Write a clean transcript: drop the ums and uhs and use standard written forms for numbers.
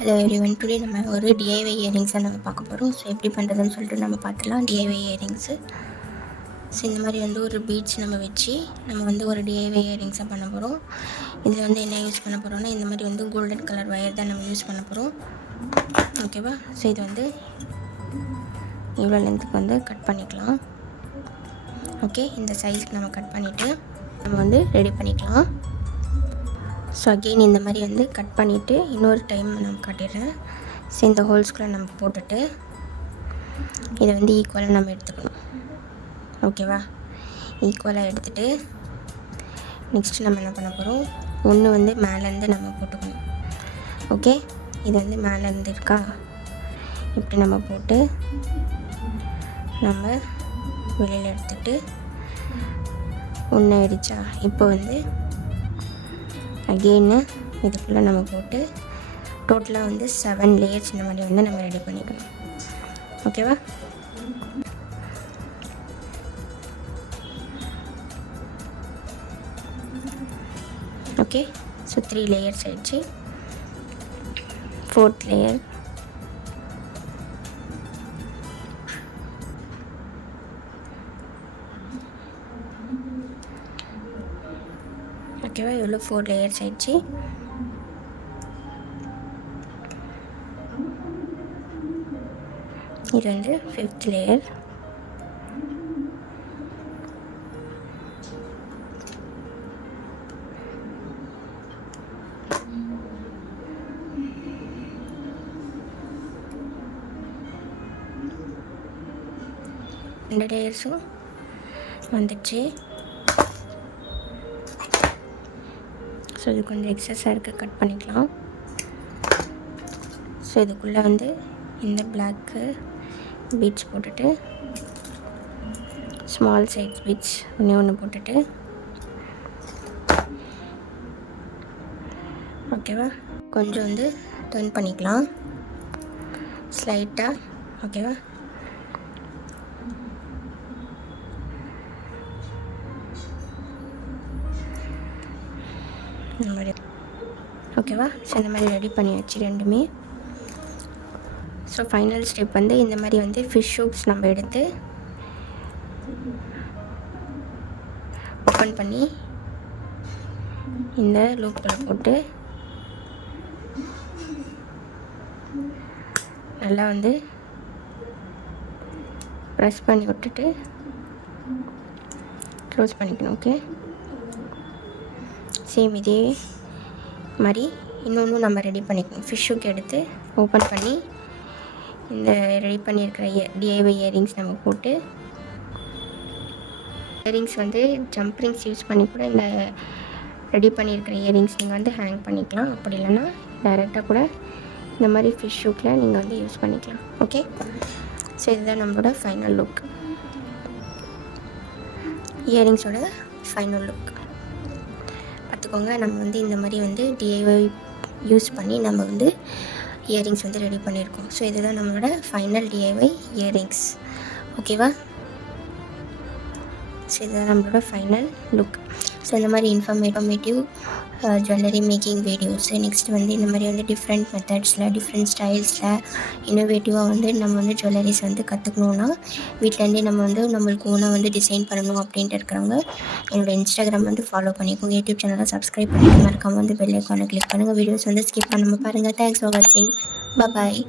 Hello everyone, today நம்ம ஒரு DIY இயரிங்ஸை நம்ம பார்க்க போகிறோம். ஸோ எப்படி பண்ணுறதுன்னு சொல்லிட்டு நம்ம பார்த்துலாம். டிஐஒய் இயரிங்ஸு இந்த மாதிரி ஒரு பீட்ஸ் நம்ம வச்சு நம்ம ஒரு டிஐஒய் இயரிங்ஸாக பண்ண போகிறோம். இதில் என்ன யூஸ் பண்ண போகிறோம்னா, இந்த மாதிரி கோல்டன் கலர் ஒயர் தான் நம்ம யூஸ் பண்ண போகிறோம். ஓகேவா? ஸோ இது இவ்வளோ லென்த்துக்கு கட் பண்ணிக்கலாம். ஓகே, இந்த சைஸ்க்கு நம்ம கட் பண்ணிவிட்டு நம்ம ரெடி பண்ணிக்கலாம். ஸோ அகெயின் இந்த மாதிரி கட் பண்ணிவிட்டு இன்னொரு டைம் நம்ம காட்டிடுறேன். ஸோ இந்த ஹோல்ஸ்குள்ளே நம்ம போட்டுட்டு இதை ஈக்குவலாக நம்ம எடுத்துக்கணும். ஓகேவா? ஈக்குவலாக எடுத்துகிட்டு நெக்ஸ்ட்டு நம்ம என்ன பண்ண போகிறோம், ஒன்று மேலேருந்து நம்ம போட்டுக்கணும். ஓகே, இது மேலேருந்து இருக்கா, இப்படி நம்ம போட்டு நம்ம வெளியில் எடுத்துகிட்டு ஒன்று ஆயிடுச்சா. இப்போ அகெயின்னு இதுக்குள்ளே நம்ம போட்டு டோட்டலாக 7 லேயர்ஸ் இந்த மாதிரி நம்ம ரெடி பண்ணிக்கணும். ஓகேவா? ஓகே, ஸோ 3 லேயர்ஸ் ஆயிடுச்சு. 4th layer. ஓகேவா? இவ்வளோ 4 லேயர்ஸ் ஆயிடுச்சு. இது 5th லேயர். இந்த லேயர்ஸும் வந்துடுச்சு. ஸோ இது கொஞ்சம் எக்ஸஸாக இருக்குது, கட் பண்ணிக்கலாம். ஸோ இதுக்குள்ளே இந்த பிளாக்கு பீட்ஸ் போட்டுட்டு ஸ்மால் சைஸ் பீட்ஸ் ஒன்று போட்டுட்டு ஓகேவா, கொஞ்சம் டர்ன் பண்ணிக்கலாம் ஸ்லைட்டாக. ஓகேவா? இந்த மாதிரி. ஓகேவா? ஸோ இந்த மாதிரி ரெடி பண்ணியாச்சு ரெண்டுமே. ஸோ ஃபைனல் ஸ்டெப் இந்த மாதிரி ஃபிஷ் ஹூக்ஸ் நம்ம எடுத்து ஓப்பன் பண்ணி இந்த லூப்பில் போட்டு நல்லா ப்ரெஸ் பண்ணி விட்டுட்டு க்ளோஸ் பண்ணிக்கணும். ஓகே, சேம் இதே மாதிரி இன்னொன்று நம்ம ரெடி பண்ணிக்கணும். ஃபிஷ் ஹூக் எடுத்து ஓப்பன் பண்ணி இந்த ரெடி பண்ணியிருக்கிற டிஐஒய் இயரிங்ஸ் நம்ம போட்டு இயரிங்ஸ் ஜம்ப் ரிங்ஸ் யூஸ் பண்ணி கூட இந்த ரெடி பண்ணியிருக்கிற இயரிங்ஸ் நீங்கள் ஹேங் பண்ணிக்கலாம். அப்படி இல்லைன்னா டைரெக்டாக கூட இந்த மாதிரி ஃபிஷ் ஹூக்கில் நீங்கள் யூஸ் பண்ணிக்கலாம். ஓகே, ஸோ இதுதான் நம்மளோட ஃபைனல் லுக், இயரிங்ஸோட ஃபைனல் லுக். பார்த்துக்கோங்க, நம்ம இந்த மாதிரி டிஐஒய் யூஸ் பண்ணி நம்ம இயரிங்ஸ் ரெடி பண்ணியிருக்கோம். ஸோ இதுதான் நம்மளோட ஃபைனல் டிஐஒய் இயரிங்ஸ். ஓகேவா? ஸோ இதுதான் நம்மளோட ஃபைனல் லுக். ஸோ இந்த மாதிரி informative jewellery making videos next இந்த மாதிரி டிஃப்ரெண்ட் மெத்தட்ஸில் டிஃப்ரெண்ட் ஸ்டைல்ஸில் இன்னோவேட்டிவாக நம்ம ஜுவல்லரிஸ் கற்றுக்கணுன்னா வீட்டிலேருந்தே நம்ம நம்மளுக்கு ஓனாக டிசைன் பண்ணணும் அப்படின்ட்டு இருக்கிறவங்க என்னோடய இன்ஸ்டாகிராம் ஃபாலோ பண்ணிக்கோங்க. யூடியூப் சேனலை சப்ஸ்கிரைப் பண்ணிட்டு மறக்காமல் பெல் ஐக்கானை கிளிக் பண்ணுங்கள். வீடியோஸ் ஸ்கிப் பண்ணாமல் பாருங்கள். தேங்க்ஸ் ஃபார் வாட்சிங். பாய்.